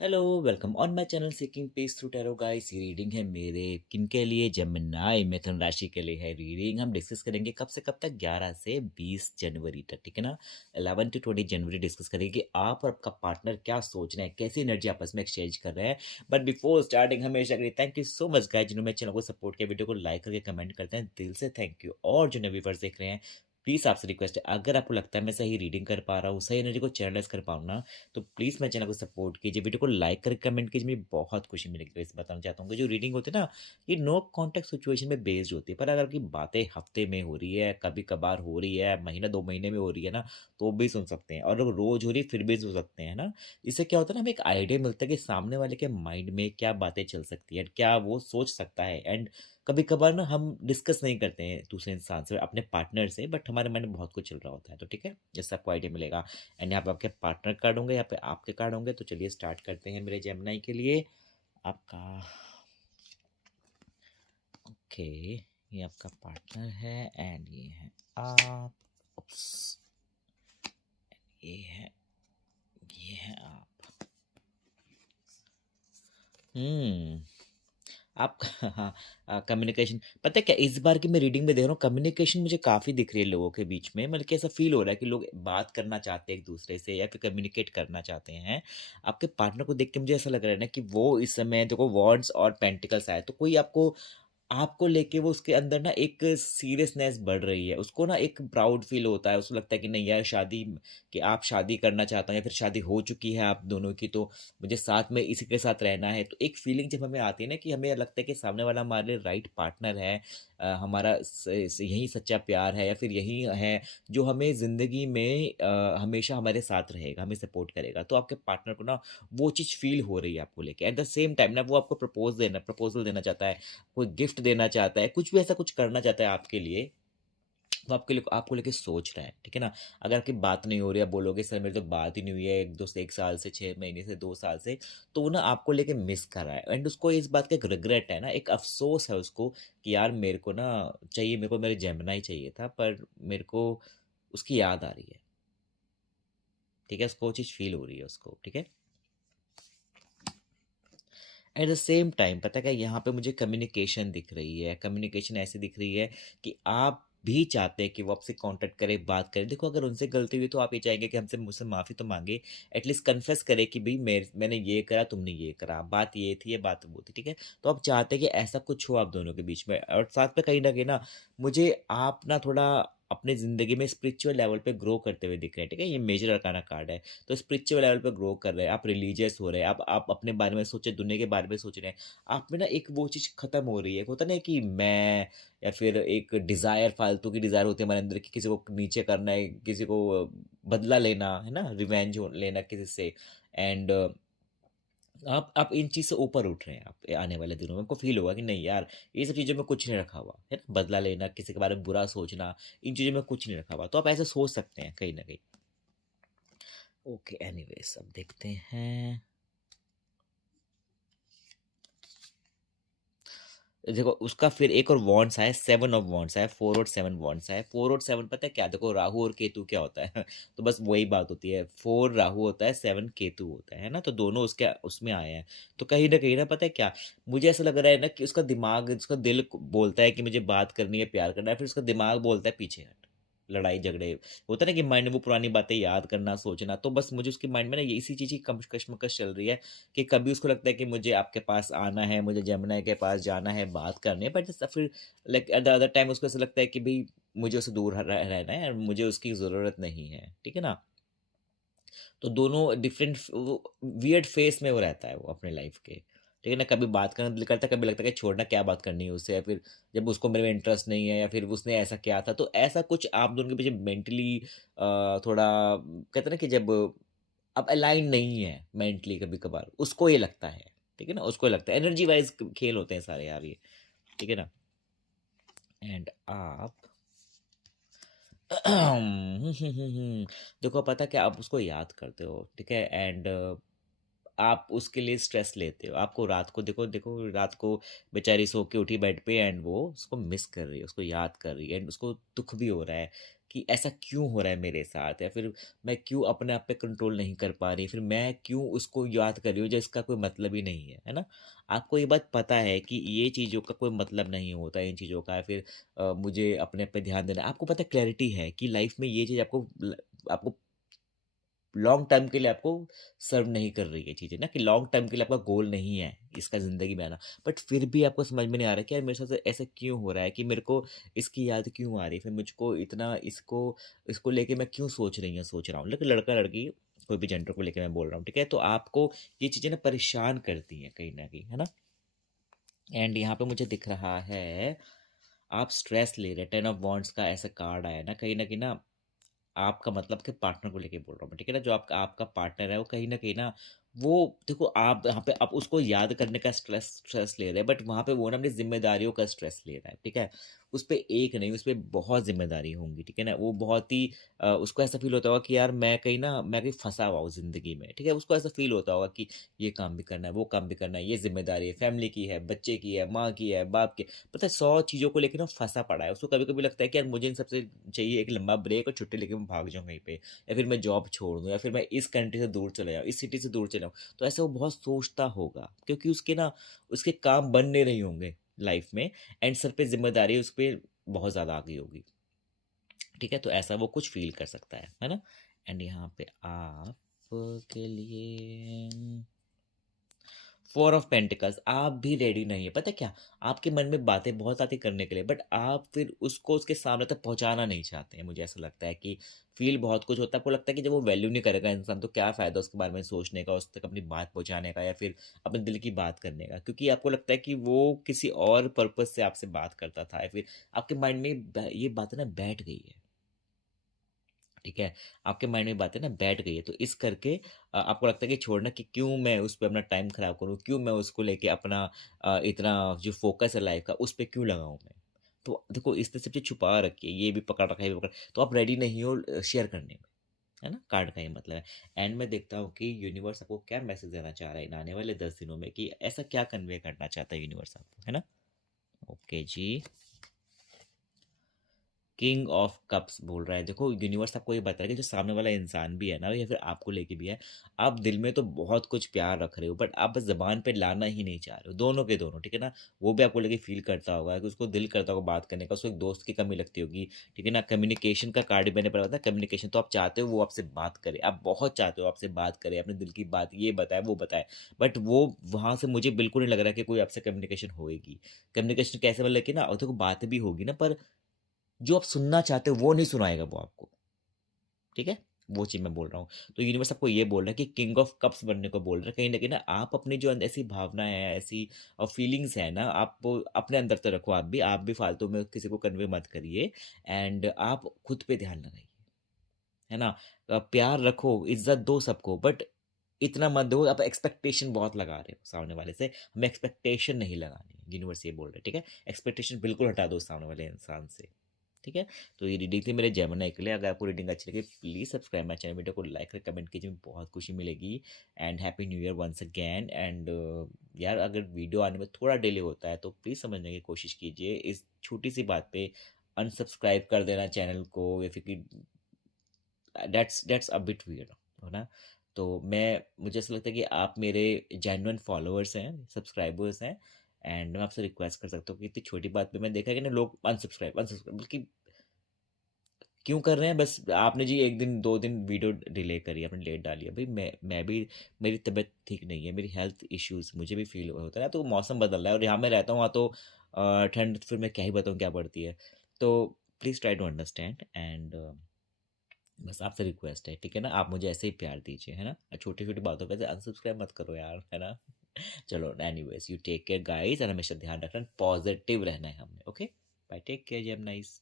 Hello welcome on my channel seeking peace through tarot guys. ये reading है मेरे किन के लिए, जेमिनी मिथुन राशि के लिए है रीडिंग। हम डिस्कस करेंगे कब से कब तक, 11 से 20 जनवरी तक, ठीक है ना। 11 to 20 जनवरी डिस्कस करेंगे कि आप और आपका पार्टनर क्या सोच रहे हैं, कैसी एनर्जी आपस में एक्सचेंज कर रहे हैं। बट बिफोर स्टार्टिंग हमेशा करिए thank you so much guys, जिन्होंने मेरे चैनल को सपोर्ट किया, वीडियो को लाइक करके कमेंट करते हैं, दिल से थैंक यू। और जो नए व्यूअर्स देख रहे हैं, प्लीज़ आपसे रिक्वेस्ट है, अगर आपको लगता है मैं सही रीडिंग कर पा रहा हूँ, सही एनर्जी को चैनलाइज कर पाऊँ ना, तो प्लीज़ मेरे चैनल को सपोर्ट कीजिए, वीडियो को लाइक करके कमेंट कीजिए, मुझे बहुत खुशी मिलेगी। तो इस बताना चाहता हूँ कि जो रीडिंग होती है ना, ये नो कॉन्टेक्ट सिचुएशन में बेस्ड होती है, पर अगर आपकी बातें हफ्ते में हो रही है, कभी कभार हो रही है, महीना 2 महीने में हो रही है ना, तो भी सुन सकते हैं। और अगर रोज हो रही है फिर भी सुन सकते हैं ना। इससे क्या होता है ना, हमें एक आइडिया मिलता है कि सामने वाले के माइंड में क्या बातें चल सकती है, क्या वो सोच सकता है। एंड कभी कभार ना हम डिस्कस नहीं करते हैं दूसरे इंसान से, अपने पार्टनर से, बट हमारे माइंड में बहुत कुछ चल रहा होता है। तो ठीक है, जैसे आपको आइडिया मिलेगा। एंड यहाँ पे आपके पार्टनर कार्ड होंगे, यहाँ पे आपके कार्ड होंगे। तो चलिए स्टार्ट करते हैं मेरे जेमिनी के लिए। आपका ओके, ये आपका पार्टनर है एंड ये है आप। उप्स, ये है ये है आप। हम्म आप हाँ, कम्युनिकेशन। पता है क्या, इस बार की मैं रीडिंग में देख रहा हूँ, कम्युनिकेशन मुझे काफ़ी दिख रही है लोगों के बीच में। मतलब कि ऐसा फील हो रहा है कि लोग बात करना चाहते हैं एक दूसरे से, या फिर कम्युनिकेट करना चाहते हैं। आपके पार्टनर को देख के मुझे ऐसा लग रहा है ना कि वो इस समय देखो वॉन्ड्स और पेंटिकल्स आए, तो कोई आपको आपको लेके वो उसके अंदर ना एक सीरियसनेस बढ़ रही है। उसको ना एक प्राउड फील होता है, उसको लगता है कि नहीं यार, शादी, कि आप शादी करना चाहते हैं या फिर शादी हो चुकी है आप दोनों की, तो मुझे साथ में इसी के साथ रहना है। तो एक फीलिंग जब हमें आती है ना कि हमें लगता है कि सामने वाला हमारे लिए राइट पार्टनर है, हमारा यही सच्चा प्यार है, या फिर यही है जो हमें ज़िंदगी में हमेशा हमारे साथ रहेगा, हमें सपोर्ट करेगा। तो आपके पार्टनर को ना वो चीज़ फील हो रही है आपको लेके। एट द सेम टाइम ना वो आपको प्रपोजल देना चाहता है, कोई गिफ्ट देना चाहता है, कुछ भी ऐसा कुछ करना चाहता है आपके लिए। वो आपके लिए आपको लेके सोच रहा है, ठीक है ना। अगर आपकी बात नहीं हो रही, आप बोलोगे सर मेरी तो बात ही नहीं हुई है एक साल से, 6 महीने से, 2 साल से, तो वो ना आपको लेके मिस कर रहा है। एंड उसको इस बात का एक रिग्रेट है ना, एक अफसोस है उसको कि यार मेरे को ना चाहिए, मेरे को मेरे जेमिनी ही चाहिए था, पर मेरे को उसकी याद आ रही है। ठीक है, उसको वो चीज़ फील हो रही है उसको, ठीक है। एट द सेम टाइम पता है क्या, यहाँ पे मुझे कम्युनिकेशन दिख रही है। कम्युनिकेशन ऐसी दिख रही है कि आप भी चाहते हैं कि वो आपसे कांटेक्ट करे, बात करे। देखो अगर उनसे गलती हुई तो आप ये चाहेंगे कि हमसे मुझसे माफ़ी तो मांगे, एटलीस्ट कन्फेस करे कि भाई मैंने ये करा, तुमने ये करा, बात ये थी, ये बात वो थी, ठीक है। तो आप चाहते हैं कि ऐसा कुछ हो आप दोनों के बीच में। और साथ में कहीं ना कहीं ना मुझे आप ना थोड़ा अपनी ज़िंदगी में स्पिरिचुअल लेवल पे ग्रो करते हुए दिख रहे हैं, ठीक है। ये मेजर अरकाना कार्ड है। तो स्पिरिचुअल लेवल पे ग्रो कर रहे हैं आप, रिलीजियस हो रहे हैं आप अपने बारे में सोचे, दुनिया के बारे में सोच रहे हैं। आप में ना एक वो चीज़ खत्म हो रही है, होता ना कि मैं, या फिर एक डिज़ायर, फालतू की डिज़ायर होती है हमारे अंदर कि किसी को नीचे करना है, किसी को बदला लेना है ना, रिवेंज लेना किसी से। एंड आप इन चीज़ से ऊपर उठ रहे हैं। आप आने वाले दिनों में आपको फील होगा कि नहीं यार, ये सब चीज़ों में कुछ नहीं रखा हुआ है ना, बदला लेना, किसी के बारे में बुरा सोचना, इन चीज़ों में कुछ नहीं रखा हुआ। तो आप ऐसे सोच सकते हैं कहीं ना कहीं। ओके, एनीवेज अब देखते हैं। देखो उसका फिर एक और वॉन्ट्स आया, 7 ऑफ वॉन्ट्स आया, 4 और 7 वॉन्ट्स आया। 4 और 7 पता है क्या, देखो राहु और केतु क्या होता है तो बस वही बात होती है। 4 राहु होता है, 7 केतु होता है ना, तो दोनों उसके उसमें आए हैं। तो कहीं ना पता है क्या, मुझे ऐसा लग रहा है ना कि उसका दिमाग, उसका दिल बोलता है कि मुझे बात करनी है, प्यार करना है, फिर उसका दिमाग बोलता है पीछे हट, लड़ाई झगड़े। होता है ना कि माइंड में वो पुरानी बातें याद करना, सोचना। तो बस मुझे उसके माइंड में ना ये इसी चीज़ की कश्मकश चल रही है कि कभी उसको लगता है कि मुझे आपके पास आना है, मुझे जमुना के पास जाना है, बात करनी है, बट फिर like at the other time उसको ऐसा लगता है कि भाई मुझे उससे दूर रहना है और मुझे उसकी ज़रूरत नहीं है, ठीक है ना। तो दोनों डिफरेंट वियर्ड फेस में वो रहता है वो अपने लाइफ के, ठीक है ना। कभी बात करना दिल करता है, कभी लगता है कि छोड़ना, क्या बात करनी है उससे, या फिर जब उसको मेरे में इंटरेस्ट नहीं है, या फिर उसने ऐसा किया था। तो ऐसा कुछ आप दोनों के पीछे मेंटली थोड़ा कहते हैं ना कि जब अब अलाइन नहीं है मेंटली, कभी कभार उसको ये लगता है, ठीक है ना, उसको ये लगता है। एनर्जी वाइज खेल होते हैं सारे यार ये, ठीक है ना। एंड आप देखो पता क्या, आप उसको याद करते हो, ठीक है। एंड आप उसके लिए स्ट्रेस लेते हो। आपको रात को देखो देखो रात को बेचारी सो के उठी बेड पे, एंड वो उसको मिस कर रही है, उसको याद कर रही है, एंड उसको दुख भी हो रहा है कि ऐसा क्यों हो रहा है मेरे साथ, या फिर मैं क्यों अपने आप पे कंट्रोल नहीं कर पा रही, फिर मैं क्यों उसको याद कर रही हूँ जिसका कोई मतलब ही नहीं है ना? आपको ये बात पता है कि ये चीज़ों का कोई मतलब नहीं होता इन चीज़ों का, फिर मुझे अपने पे ध्यान देना है। आपको पता है, क्लैरिटी है कि लाइफ में ये चीज़ आपको लॉन्ग टर्म के लिए आपको सर्व नहीं कर रही है चीज़ें ना, कि लॉन्ग टर्म के लिए आपका गोल नहीं है इसका ज़िंदगी में आना। बट फिर भी आपको समझ में नहीं आ रहा कि यार मेरे साथ ऐसा क्यों हो रहा है, कि मेरे को इसकी याद क्यों आ रही है, फिर मुझको इतना इसको इसको लेके मैं क्यों सोच रहा हूँ। लेकिन लड़का-लड़की कोई भी जेंडर को लेके मैं बोल रहा हूँ, ठीक है? तो आपको ये चीज़ें ना परेशान करती हैं कहीं न कहीं, है ना? एंड यहाँ पे मुझे दिख रहा है, आप स्ट्रेस ले रहे हैं। 10 ऑफ वांड्स का ऐसा कार्ड आया है ना, कहीं न कहीं ना आपका मतलब के पार्टनर को लेके बोल रहा हूँ मैं, ठीक है ना? जो आपका आपका पार्टनर है, वो कहीं न कहीं ना, वो देखो, आप यहाँ पे आप उसको याद करने का स्ट्रेस स्ट्रेस ले रहे हैं, बट वहाँ पे वो ना अपनी ज़िम्मेदारियों का स्ट्रेस ले रहा है, ठीक है? उसपे एक नहीं, उसपे बहुत ज़िम्मेदारी होंगी, ठीक है ना? वो बहुत ही उसको ऐसा फ़ील होता होगा कि यार मैं कहीं फँसा हुआ हूँ ज़िंदगी में, ठीक है? उसको ऐसा फ़ील होता होगा कि ये काम भी करना है, वो काम भी करना है, ये ज़िम्मेदारी है, फैमिली की है, बच्चे की है, माँ की है, बाप की है। पता है, 100 चीज़ों को लेके ना फँसा पड़ा है। उसको कभी-कभी लगता है कि यार मुझे इन सबसे चाहिए एक लंबा ब्रेक और छुट्टी लेके मैं भाग जाऊँ कहीं पे, या फिर मैं जॉब छोड़ दूँ, या फिर मैं इस कंट्री से दूर चले जाऊँ, इस सिटी से दूर चले जाऊँ। तो ऐसे वो बहुत सोचता होगा, क्योंकि उसके काम बन नहीं रही होंगे लाइफ में, एंड सर पे ज़िम्मेदारी उस पे बहुत ज़्यादा आ गई होगी, ठीक है? तो ऐसा वो कुछ फ़ील कर सकता है ना? एंड यहाँ पे आप के लिए 4 ऑफ पेंटिकल्स, आप भी रेडी नहीं है। पता है क्या? आपके मन में बातें बहुत आती करने के लिए, बट आप फिर उसको उसके सामने तक पहुँचाना नहीं चाहते हैं। मुझे ऐसा लगता है कि फ़ील बहुत कुछ होता है। आपको लगता है कि जब वो वैल्यू नहीं करेगा इंसान, तो क्या फ़ायदा उसके बारे में सोचने का, उस तक अपनी बात पहुँचाने का, या फिर अपने दिल की बात करने का। क्योंकि आपको लगता है कि वो किसी और पर्पज़ से आपसे बात करता था, या फिर आपके माइंड में ये बातें ना बैठ गई है। ठीक है? आपके माइंड में बातें ना बैठ गई है, तो इस करके आपको लगता है कि छोड़ना, कि क्यों मैं उस पे अपना टाइम खराब करूँ, क्यों मैं उसको लेके अपना इतना जो फ़ोकस है लाइफ़ का, उस पे क्यों लगाऊँ मैं? तो देखो, इसने सब चीज़ छुपा रखी है, ये भी पकड़ रखा है, ये भी पकड़, तो आप रेडी नहीं हो शेयर करने में, है ना? कार्ड का ये मतलब है। एंड मैं देखता हूँ कि यूनिवर्स आपको क्या मैसेज देना चाह रहा है इन आने वाले 10 दिनों में, कि ऐसा क्या कन्वे करना चाहता है यूनिवर्स आपको, है ना? ओके जी। किंग ऑफ कप्स बोल रहा है। देखो, यूनिवर्स आपको ये बता रहा है कि जो सामने वाला इंसान भी है ना, या फिर आपको लेके भी है, आप दिल में तो बहुत कुछ प्यार रख रहे हो, बट आप बस ज़बान पे लाना ही नहीं चाह रहे हो, दोनों के दोनों, ठीक है ना? वो भी आपको लेके फ़ील करता होगा कि उसको दिल करता होगा बात करने का, उसको एक दोस्त की कमी लगती होगी, ठीक है ना? कम्युनिकेशन का कार्ड मैंने पढ़ा था, कम्युनिकेशन, तो आप चाहते हो वो आपसे बात करे, आप बहुत चाहते हो आपसे बात करे, अपने दिल की बात ये बताए, वो बताए, बट वो वहाँ से मुझे बिल्कुल नहीं लग रहा कि कोई आपसे कम्युनिकेशन होएगी। कम्युनिकेशन कैसे, मतलब कि ना, देखो बात भी होगी ना, पर जो आप सुनना चाहते हो वो नहीं सुनाएगा वो आपको, ठीक है? वो चीज़ मैं बोल रहा हूँ। तो यूनिवर्स आपको ये बोल रहा है कि किंग ऑफ कप्स बनने को बोल रहा है। कहीं न कहीं ना, आप अपनी जो ऐसी भावनाएँ हैं, ऐसी फीलिंग्स हैं ना, आप वो अपने अंदर तो रखो आप भी फालतू में किसी को कन्वे मत करिए, एंड आप खुद पे ध्यान लगाइए, है ना? प्यार रखो, इज़्ज़त दो सबको, बट इतना मत दो आप एक्सपेक्टेशन बहुत लगा रहे हो सामने वाले से। हमें एक्सपेक्टेशन नहीं लगानी है, यूनिवर्स ये बोल रहा है, ठीक है? एक्सपेक्टेशन बिल्कुल हटा दो सामने वाले इंसान से। ठीक है? तो ये रीडिंग थी मेरे जेमिनी के लिए। अगर आपको रीडिंग अच्छी लगी, please subscribe my channel, video को लाइक और कमेंट कीजिए, बहुत खुशी मिलेगी। And happy new year once again. And यार, अगर वीडियो आने में थोड़ा डिले होता है तो प्लीज़ समझने की कोशिश कीजिए। इस छोटी सी बात पे अनसब्सक्राइब कर देना चैनल को, या फिर कि दैट्स अ बिट वियर्ड, है ना? तो मुझे ऐसा लगता है कि आप मेरे जेन्युइन फॉलोअर्स हैं, सब्सक्राइबर्स हैं, एंड मैं आपसे रिक्वेस्ट कर सकता हूँ कि इतनी छोटी बात पे मैं देखा है कि ना, लोग अनसब्सक्राइब अनसब्सक्राइब बल्कि क्यों कर रहे हैं? बस आपने जी 1 दिन 2 दिन वीडियो डिले करी, आपने लेट डाली है। भई मैं भी, मेरी तबीयत ठीक नहीं है, मेरी हेल्थ इश्यूज़ मुझे भी फ़ील होता है, तो मौसम बदल रहा है, और यहाँ मैं रहता हूँ, वहाँ तो ठंड फिर मैं क्या ही बताऊँ क्या पड़ती है। तो please try to understand, and बस आपसे रिक्वेस्ट है, ठीक है ना? आप मुझे ऐसे ही प्यार दीजिए, है ना? छोटी-छोटी बातों पे ऐसे अनसब्सक्राइब मत करो यार, है ना? चलो, anyways, you take care guys, and हमेशा ध्यान रखना, पॉज़िटिव रहना है हमने, ओके? बाय, टेक केयर, जय नाइस।